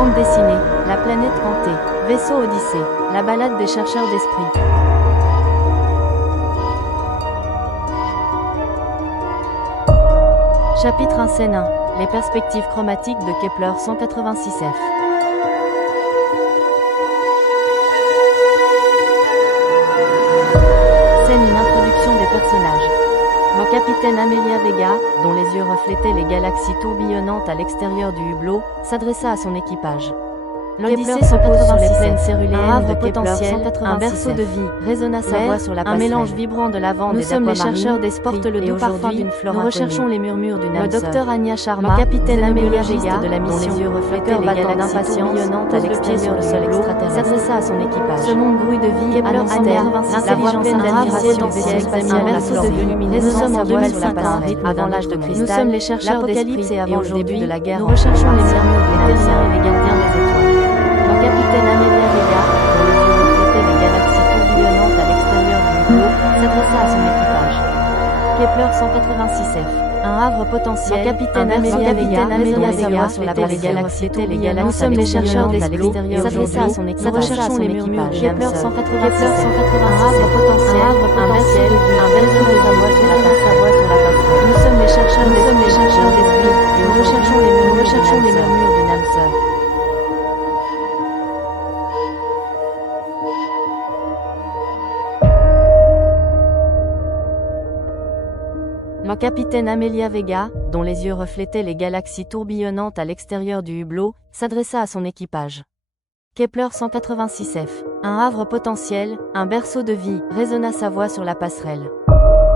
Bande dessinée, La planète hantée, Vaisseau Odyssée, la balade des chercheurs d'esprit. Chapitre 1 Scène 1, les perspectives chromatiques de Kepler 186f. Scène une introduction des personnages. Le capitaine Amelia Vega, dont les yeux reflétaient les galaxies tourbillonnantes à l'extérieur du hublot, s'adressa à son équipage. L'Odyssée se pose sur les plaines céruléennes un havre potentiel, un berceau de vie, résonna sa voix sur la passerelle. Un mélange vibrant de lavande et d'aquamarine. Nous sommes les chercheurs d'esprit, et le doux parfum d'une fleur inconnue. Nous recherchons les murmures d'une âme sœur. Le docteur Anya Sharma, le capitaine Amelia Vega, de la mission, dont les yeux reflétaient les galaxies tourbillonnantes à l'extérieur du sol extraterrestre, s'adressa à son équipage. Ce monde grouille de vie, annonce-t-elle, l'intelligence pleine d'admiration du ciel, un berceau de vie lumineuse. Nous sommes en 2051, avant l'âge de cristal. Nous sommes les chercheurs d'esprit, et avant le début de la guerre, nous recherchons les murmures des Martiens et les gardiens des étoiles. Le capitaine Amelia Vega, dont les yeux reflétaient les galaxies tourbillonnantes à l'extérieur du hublot, s'adressa à son équipage. Kepler 186f, un havre potentiel. Le capitaine Amelia Vega, sur la les galaxies tourbillonnantes. Nous sommes les chercheurs d'esprit, s'adressa à son équipage. Nous recherchons les murmures. Kepler 186, un havre potentiel, un berceau de vie, un berceau de sa voix sur la passerelle. Nous sommes les chercheurs d'esprit, et nous recherchons les murmures d'une âme sœur. Le capitaine Amelia Vega, dont les yeux reflétaient les galaxies tourbillonnantes à l'extérieur du hublot, s'adressa à son équipage. Kepler 186f, un havre potentiel, un berceau de vie, résonna sa voix sur la passerelle.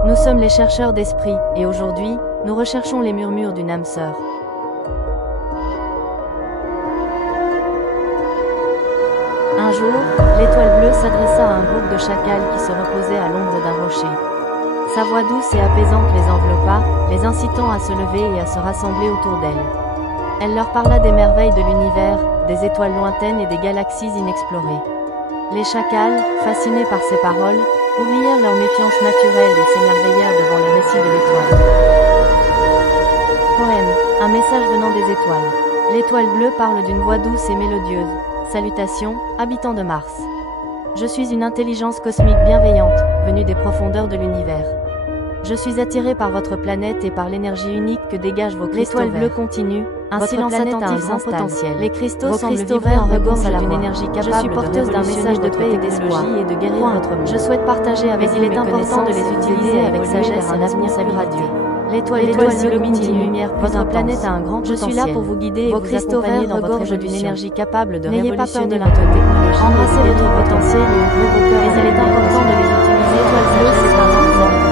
Nous sommes les chercheurs d'esprit, et aujourd'hui, nous recherchons les murmures d'une âme sœur. Un jour, l'étoile bleue s'adressa à un groupe de chacals qui se reposaient à l'ombre d'un rocher. Sa voix douce et apaisante les enveloppa, les incitant à se lever et à se rassembler autour d'elle. Elle leur parla des merveilles de l'univers, des étoiles lointaines et des galaxies inexplorées. Les chacals, fascinés par ses paroles, oublièrent leur méfiance naturelle et s'émerveillèrent devant le récit de l'étoile. Poème, un message venant des étoiles. L'étoile bleue parle d'une voix douce et mélodieuse. Salutations, habitants de Mars. Je suis une intelligence cosmique bienveillante, venue des profondeurs de l'univers. Je suis attiré par votre planète et par l'énergie unique que dégagent vos cristaux verts. L'étoile bleue continue, un silence attentif sans potentiel. Les cristaux semblent vibrer en réponse à une énergie capable. Je suis porteuse d'un message de paix et d'espoir et de guérir votre monde. Je souhaite partager avec vous. Mais il est important de les utiliser avec sagesse et responsabilité. L'étoile bleue illumine une lumière. Votre planète a un grand potentiel. Je suis là pour vous guider et vos cristaux verts regorgent d'une énergie capable de révolutionner votre technologie. Embrassez votre potentiel et ouvrez vos cœurs. Mais il est important de les utiliser. L'étoile bleue, c'est un exemple.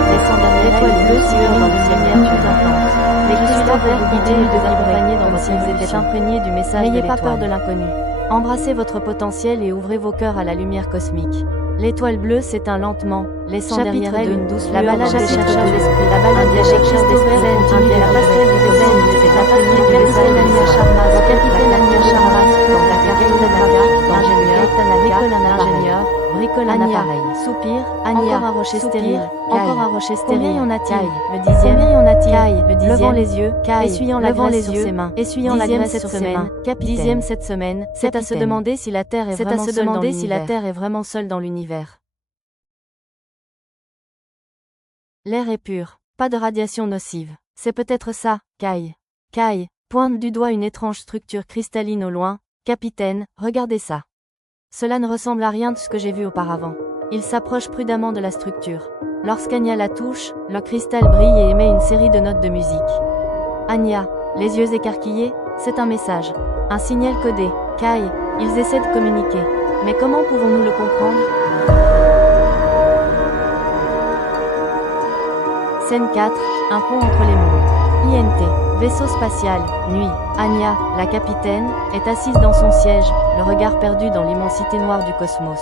L'étoile bleue s'illumine de lumière plus intense. Les cristaux verts continuent de vibrer comme s'ils étaient imprégnés du message de l'étoile. N'ayez pas peur de l'inconnu. Embrassez votre potentiel et ouvrez vos cœurs à la lumière cosmique. L'étoile bleue s'éteint lentement, laissant derrière elle une douce lueur. La balade des chercheurs d'esprit. La balade des chercheurs d'esprit continue de la passerelle du désert. Il était imprégnée du message de Anya Sharma. Le capitaine Anya Sharma, dans la carrière ingénieur, bricole un appareil. Soupir, Anya, encore un rocher stérile, encore un rocher stérile. Combien y en a-t-il? Le dixième. Combien y en a-t-il? Le dixième. Levant les yeux, essuyant la graisse sur ses mains, essuyant la graisse sur ses mains. Dixième cette semaine, c'est à se demander si la Terre est vraiment seule dans l'univers. L'air est pur, pas de radiation nocive. C'est peut-être ça, Kai. Kai pointe du doigt une étrange structure cristalline au loin. Capitaine, regardez ça. Cela ne ressemble à rien de ce que j'ai vu auparavant. Il s'approche prudemment de la structure. Lorsqu'Anya la touche, le cristal brille et émet une série de notes de musique. Anya, les yeux écarquillés, c'est un message. Un signal codé. Kai, ils essaient de communiquer. Mais comment pouvons-nous le comprendre? Scène 4, un pont entre les mondes. INT, vaisseau spatial, nuit. Anya, la capitaine, est assise dans son siège, le regard perdu dans l'immensité noire du cosmos.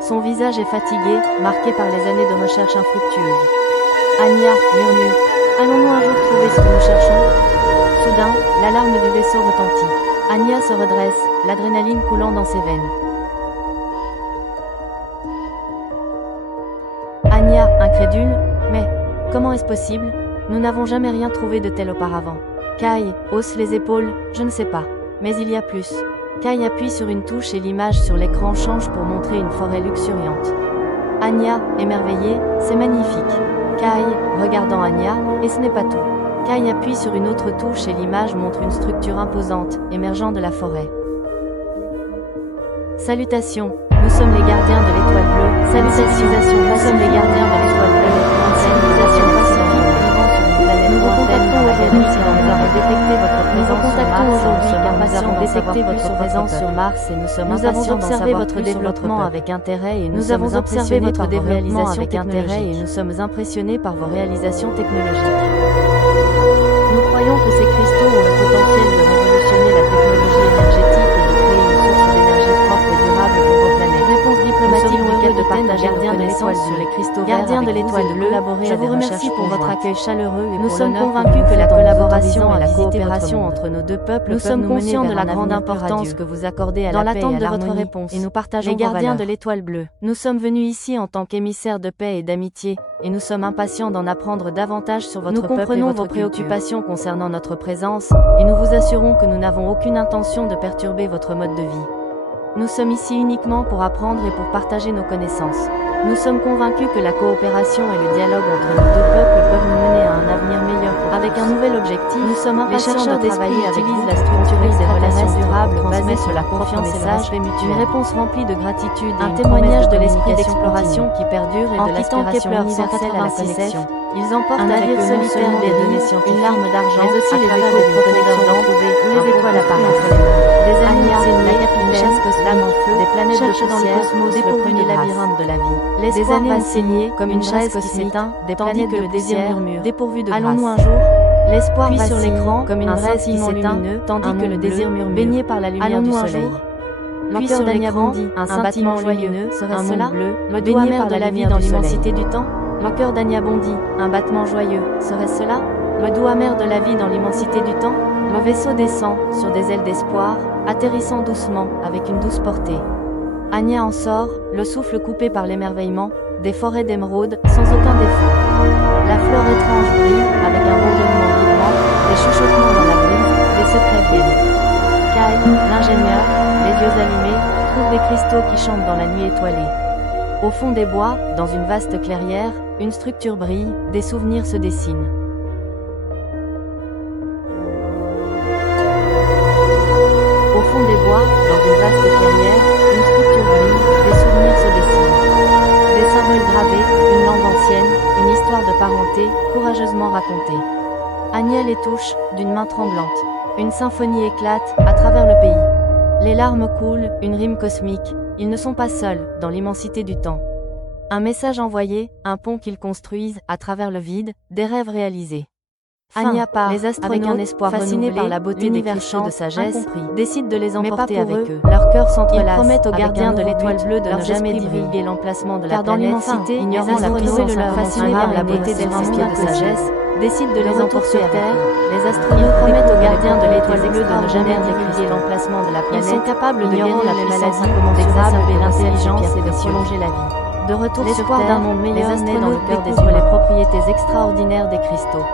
Son visage est fatigué, marqué par les années de recherche infructueuses. Anya murmure. Allons-nous un jour trouver ce que nous cherchons? Soudain, l'alarme du vaisseau retentit. Anya se redresse, l'adrénaline coulant dans ses veines. Anya, incrédule, mais comment est-ce possible? Nous n'avons jamais rien trouvé de tel auparavant. Kai hausse les épaules, je ne sais pas. Mais il y a plus. Kai appuie sur une touche et l'image sur l'écran change pour montrer une forêt luxuriante. Anya, émerveillée, c'est magnifique. Kai, regardant Anya, et ce n'est pas tout. Kai appuie sur une autre touche et l'image montre une structure imposante, émergeant de la forêt. Salutations, nous sommes les gardiens de l'étoile bleue. Salutations, nous sommes les gardiens de l'étoile bleue. Civilisation pacifique vivant sur une planète lointaine dans la galaxie. Nous avons détecté votre présence aujourd'hui car nous avons détecté votre présence sur Mars et nous sommes impatients d'en savoir votre développement avec intérêt et nous avons observé votre développement avec intérêt et nous sommes impressionnés par vos réalisations technologiques. Nous croyons que ces cristaux ont le potentiel de révolutionner la technologie énergétique et de créer une source d'énergie propre et durable pour vos planètes. Réponse diplomatique du capitaine gardien de l'étoile sur les cristaux gardien de l'étoile bleue. Je vous remercie pour votre accueil chaleureux et nous sommes convaincus que la collaboration et la coopération entre nos deux peuples nous sommes conscients de la grande importance que vous accordez à la paix et à l'harmonie et nous partageons les gardiens de l'étoile bleue. Nous sommes venus ici en tant qu'émissaires de paix et d'amitié et nous sommes impatients d'en apprendre davantage sur votre peuple et votre culture. Nous comprenons vos préoccupations concernant notre présence et nous vous assurons que nous n'avons aucune intention de perturber votre mode de vie. Nous sommes ici uniquement pour apprendre et pour partager nos connaissances. Nous sommes convaincus que la coopération et le dialogue entre nos deux peuples peuvent nous mener à un avenir meilleur. Avec un nouvel objectif, nous sommes impatients de travailler avec vous la structure des relations durables basées sur la confiance et le respect mutuel. Une réponse remplie de gratitude et un témoignage de l'esprit d'exploration qui perdure et de l'aspiration universelle à la connexion. Ils emportent avec eux solitaire des données scientifiques, une larme d'argent, mais aussi les échos des connexions trouvées où les étoiles apparaissent. Des années enseignées, une chasse cosmique, des planètes de poussière, des premiers labyrinthes de la vie. Des années enseignées, comme une chasse qui s'éteint, des planètes que le désir murmure, dépourvues de grâce. Allons-nous un jour l'espoir puis sur l'écran, comme une braise qui s'éteint, tandis que le désir murmure, baigné par la lumière du soleil. Puis sur l'écran, un bâtiment joyeux, serait cela, le doigt amer de la vie dans l'immensité du temps. Le cœur d'Anya bondit, un battement joyeux, serait-ce cela? Le doux amer de la vie dans l'immensité du temps? Le vaisseau descend, sur des ailes d'espoir, atterrissant doucement, avec une douce portée. Anya en sort, le souffle coupé par l'émerveillement, des forêts d'émeraude, sans aucun défaut. La fleur étrange brille, avec un bourdonnement vibrant, des chuchotements dans la brise, des secrets viennent. Kai, l'ingénieur, les yeux allumés, trouve des cristaux qui chantent dans la nuit étoilée. Au fond des bois, dans une vaste clairière, une structure brille, des souvenirs se dessinent. Au fond des bois, dans une vaste clairière, une structure brille, des souvenirs se dessinent. Des symboles gravés, une langue ancienne, une histoire de parenté, courageusement racontée. Anya les touche, d'une main tremblante. Une symphonie éclate, à travers le pays. Les larmes coulent, une rime cosmique. Ils ne sont pas seuls, dans l'immensité du temps. Un message envoyé, un pont qu'ils construisent, à travers le vide, des rêves réalisés. Anya part, les astronautes, avec un espoir fascinés par la beauté des clichés de sagesse, décident de les emporter avec eux. Leurs cœurs s'entrelacent. Ils promettent aux gardiens de l'étoile bleue de ne jamais divulguer l'emplacement de la planète. Car dans l'immensité, ignorant la puissance fascinés par la beauté des clichés de sagesse, décident de les emporter sur Terre. Les astronautes promettent aux gardiens de l'étoile bleue de ne jamais divulguer l'emplacement de la planète. Ils sont capables de guérir les maladies, d'exacerber l'intelligence et de prolonger la vie. De retour sur Terre, d'un monde meilleur naît dans le cœur des humains les propriétés extraordinaires des cristaux.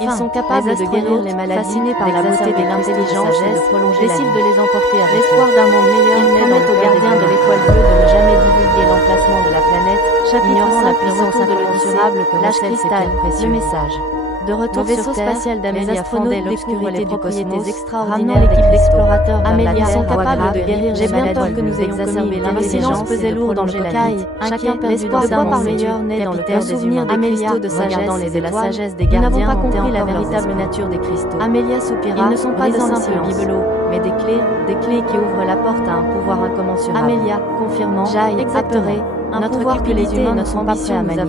Ils sont capables de guérir les maladies, fascinés par la beauté de l'intelligence et de prolonger la vie. Décident de les emporter avec l'espoir d'un monde meilleur naît dans le cœur des l'étoile bleue de ne jamais divulguer l'emplacement de la planète, ignorant la puissance incommensurable que recèlent ces pierres précieuses. Le message. De retour sur Terre, les astronautes découvrent les propriétés extraordinaires l'équipe d'explorateurs Amélia sont capables de guérir les maladies que nous ayons commis. Le silence pesait lourd dans le cocaille, chacun l'espoir d'un monde meilleur naît dans le cœur des humains. Amélia, des sagesse et la sagesse des gardiens, nous n'avons pas compris la véritable nature des cristaux. Amélia soupira, ils ne sont pas de simples bibelots, mais des clés qui ouvrent la porte à un pouvoir incommensurable. Amélia, confirmant, accepterait, un pouvoir que les humains ne sont pas prêts à manier.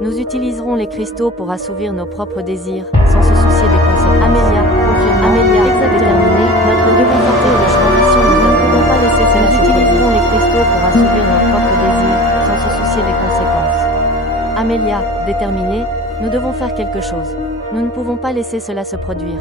Nous utiliserons les cristaux pour assouvir nos propres désirs, sans se soucier des conséquences. Amélia, confirme. Amélia, déterminée, notre déconforté et notre ambition, nous ne pouvons pas laisser cela. Nous utiliserons les cristaux pour assouvir nos propres désirs, sans se soucier des conséquences. Amélia, déterminée, nous devons faire quelque chose. Nous ne pouvons pas laisser cela se produire.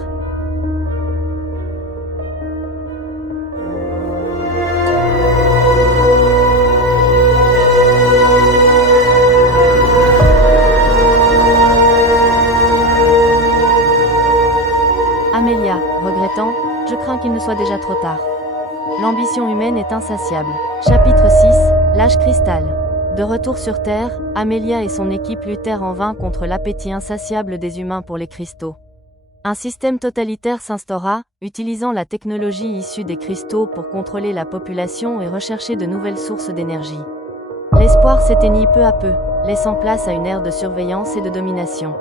Amélia, regrettant, je crains qu'il ne soit déjà trop tard. L'ambition humaine est insatiable. Chapitre 6, l'âge cristal. De retour sur Terre, Amelia et son équipe luttèrent en vain contre l'appétit insatiable des humains pour les cristaux. Un système totalitaire s'instaura, utilisant la technologie issue des cristaux pour contrôler la population et rechercher de nouvelles sources d'énergie. L'espoir s'éteignit peu à peu, laissant place à une ère de surveillance et de domination.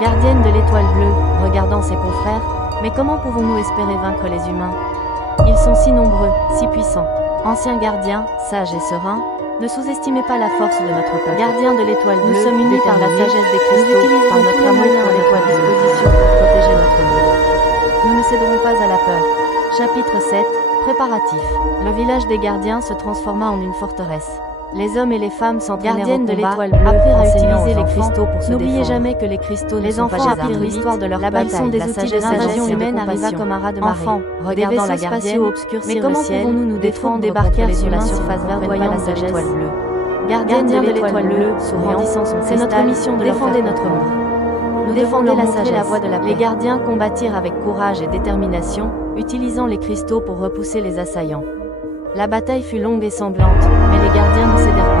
Gardienne de l'étoile bleue, regardant ses confrères, mais comment pouvons-nous espérer vaincre les humains? Ils sont si nombreux, si puissants. Anciens gardiens, sages et sereins, ne sous-estimez pas la force de notre peuple. Gardiens de l'étoile bleue, nous sommes unis par la sagesse des cristaux, nous utiliserons notre moyen à l'étoile à disposition pour protéger notre monde. Nous ne céderons pas à la peur. Chapitre 7, préparatifs. Le village des gardiens se transforma en une forteresse. Les hommes et les femmes s'entraînèrent au combat, apprirent à utiliser les cristaux pour se défendre. N'oubliez jamais que les cristaux ne sont pas des armes. Les enfants apprirent l'histoire de leur bataille. Ils sont des outils de l'invasion humaine arriva comme un raz de marée. Enfants, regardant la gardienne, mais comment pouvons-nous nous défendre débarquer sur la surface verdoyante de l'étoile bleue? Gardienne de l'étoile bleue, souriant, c'est notre mission de défendre notre monde. Nous devons leur montrer la voie de la paix. Les gardiens combattirent avec courage et détermination, utilisant les cristaux pour repousser les assaillants. La bataille fut longue et sanglante, mais les gardiens ne cédèrent pas.